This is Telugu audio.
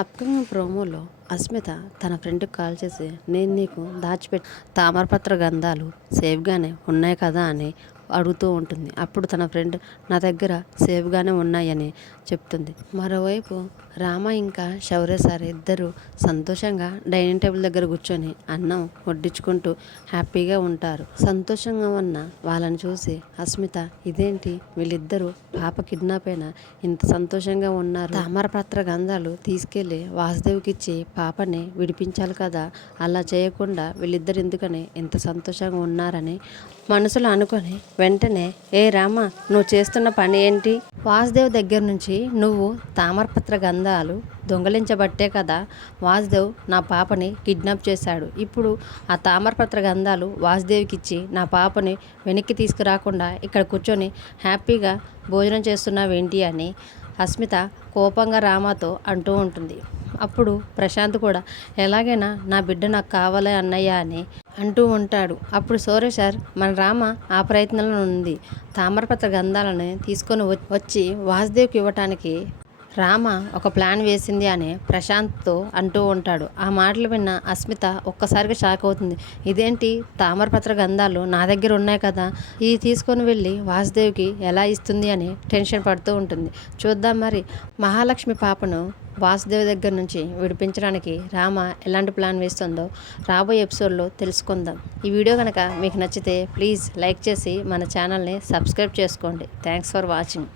అప్కమింగ్ ప్రోమోలో అస్మిత తన ఫ్రెండ్కి కాల్ చేసి నేను నీకు దాచిపెట్టి తామరపత్ర గంధాలు సేఫ్గానే ఉన్నాయి కదా అని అడుగుతూ ఉంటుంది. అప్పుడు తన ఫ్రెండ్ నా దగ్గర సేఫ్గానే ఉన్నాయని చెప్తుంది. మరోవైపు రామ ఇంకా శౌర్య సార్ ఇద్దరు సంతోషంగా డైనింగ్ టేబుల్ దగ్గర కూర్చొని అన్నం వడ్డించుకుంటూ హ్యాపీగా ఉంటారు. సంతోషంగా ఉన్న వాళ్ళని చూసి అస్మిత ఇదేంటి వీళ్ళిద్దరూ పాప కిడ్నాప్ అయినా ఇంత సంతోషంగా ఉన్నారు, తామరపత్ర గంధాలు తీసుకెళ్ళి వాసుదేవ్కి ఇచ్చి పాపని విడిపించాలి కదా, అలా చేయకుండా వీళ్ళిద్దరు ఎందుకని ఇంత సంతోషంగా ఉన్నారని మనసులో అనుకొని వెంటనే ఏ రామ నువ్వు చేస్తున్న పని ఏంటి, వాసుదేవ్ దగ్గర నుంచి నువ్వు తామరపత్ర గంధాలు దొంగలించబట్టే కదా వాసుదేవ్ నా పాపని కిడ్నాప్ చేశాడు. ఇప్పుడు ఆ తామరపత్ర గంధాలు వాసుదేవ్కి ఇచ్చి నా పాపని వెనక్కి తీసుకురాకుండా ఇక్కడ కూర్చొని హ్యాపీగా భోజనం చేస్తున్నావేంటి అని అస్మిత కోపంగా రామాతో అంటూ ఉంటుంది. అప్పుడు ప్రశాంత్ కూడా ఎలాగైనా నా బిడ్డ నాకు కావాలి అన్నయ్య అని అంటూ ఉంటాడు. అప్పుడు శౌర్య సార్ మన రామ ఆ ప్రయత్నంలో ఉంది, తామరపత్ర గంధాలను తీసుకొని వచ్చి వాసుదేవ్కి ఇవ్వటానికి రామ ఒక ప్లాన్ వేసింది అని ప్రశాంత్తో అంటూ ఉంటాడు. ఆ మాటలు విన్న అస్మిత ఒక్కసారిగా షాక్ అవుతుంది. ఇదేంటి తామరపత్ర గంధాలు నా దగ్గర ఉన్నాయి కదా, ఇది తీసుకొని వెళ్ళి వాసుదేవ్కి ఎలా ఇస్తుంది అని టెన్షన్ పడుతూ ఉంటుంది. చూద్దాం మరి మహాలక్ష్మి పాపను వాసుదేవ్ దగ్గర నుంచి విడిపించడానికి రామ ఎలాంటి ప్లాన్ వేస్తుందో రాబోయే ఎపిసోడ్లో తెలుసుకుందాం. ఈ వీడియో కనుక మీకు నచ్చితే ప్లీజ్ లైక్ చేసి మన ఛానల్ని సబ్స్క్రైబ్ చేసుకోండి. Thanks for watching.